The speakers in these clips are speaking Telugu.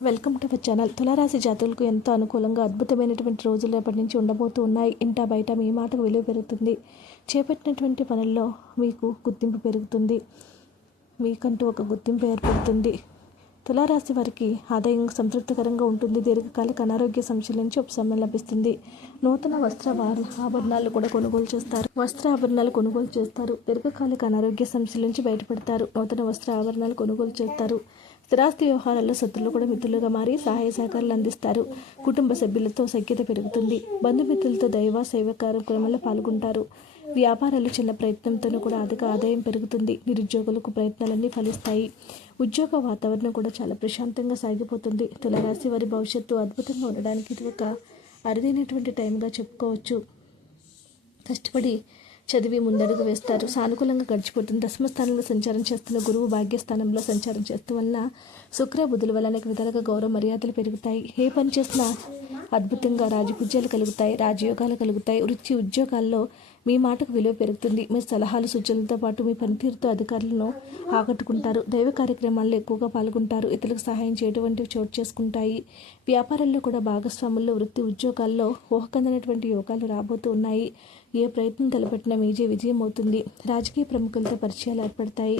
Welcome to our channel. తులారాశి జాతకులకు ఎంతో అనుకూలంగా అద్భుతమైనటువంటి రోజులు రేపటి నుంచి ఉండబోతూ ఉన్నాయి. ఇంటా బయట మీ మాటకు విలువ పెరుగుతుంది. చేపట్టినటువంటి పనుల్లో మీకు గుర్తింపు పెరుగుతుంది. మీకంటూ ఒక గుర్తింపు ఏర్పడుతుంది. తులారాశి వారికి ఆదాయం సంతృప్తికరంగా ఉంటుంది. దీర్ఘకాలిక అనారోగ్య సమస్యల నుంచి ఉపశమనం లభిస్తుంది. నూతన ఆభరణాలు కూడా కొనుగోలు చేస్తారు. దీర్ఘకాలిక అనారోగ్య సమస్యల నుంచి బయటపడతారు. నూతన వస్త్ర ఆభరణాలు కొనుగోలు చేస్తారు. స్థిరాస్తి వ్యవహారాల్లో శత్రులు కూడా మిత్రులుగా మారి సహాయ సహకారాలు అందిస్తారు. కుటుంబ సభ్యులతో సఖ్యత పెరుగుతుంది. బంధుమిత్రులతో దైవ సేవ కార్యక్రమాల్లో పాల్గొంటారు. వ్యాపారాలు చిన్న ప్రయత్నంతోనూ కూడా అధిక ఆదాయం పెరుగుతుంది. నిరుద్యోగులకు ప్రయత్నాలన్నీ ఫలిస్తాయి. ఉద్యోగ వాతావరణం కూడా చాలా ప్రశాంతంగా సాగిపోతుంది. తులారాశి వారి భవిష్యత్తు అద్భుతంగా ఉండడానికి ఇది ఒక అరుదైనటువంటి టైంగా చెప్పుకోవచ్చు. కష్టపడి చదివి ముందడుగు వేస్తారు. సానుకూలంగా గడిచిపోతుంది. దశమస్థానంలో సంచారం చేస్తున్న గురువు భాగ్యస్థానంలో సంచారం చేస్తూ వలన శుక్ర బుధుల వల్ల అనేక విధాలుగా గౌరవ మర్యాదలు పెరుగుతాయి. ఏ పని చేసినా అద్భుతంగా రాజపూజ్యాలు కలుగుతాయి. రాజయోగాలు కలుగుతాయి. వృత్తి ఉద్యోగాల్లో మీ మాటకు విలువ పెరుగుతుంది. మీ సలహాలు సూచనలతో పాటు మీ పనితీరుతో అధికారులను ఆకట్టుకుంటారు. దైవ కార్యక్రమాల్లో ఎక్కువగా పాల్గొంటారు. ఇతరులకు సహాయం చేయడం వంటివి చోటు చేసుకుంటాయి. వ్యాపారంలో కూడా భాగస్వాముల్లో వృత్తి ఉద్యోగాల్లో ఊహకందనటువంటి యోగాలు రాబోతూ ఉన్నాయి. ఏ ప్రయత్నం తలపెట్టినా విజయం అవుతుంది. రాజకీయ ప్రముఖులతో పరిచయాలు ఏర్పడతాయి.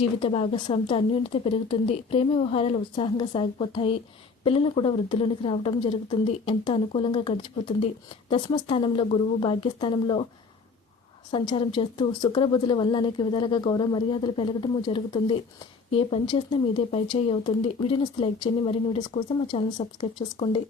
జీవిత భాగస్వామితో అన్యోన్యత పెరుగుతుంది. ప్రేమ వ్యవహారాలు ఉత్సాహంగా సాగిపోతాయి. పిల్లలు కూడా వృద్ధిలోనికి రావడం జరుగుతుంది. ఎంతో అనుకూలంగా గడిచిపోతుంది. దశమస్థానంలో గురువు భాగ్యస్థానంలో సంచారం చేస్తూ శుక్రబుధుల వల్ల అనేక విధాలుగా గౌరవ మర్యాదలు పెరగడము జరుగుతుంది. ఏ పని చేసినా మీదే పైచేయి అవుతుంది. వీడియోని లైక్ చేయండి. మరిన్ని వీడియోస్ కోసం మా ఛానల్ సబ్స్క్రైబ్ చేసుకోండి.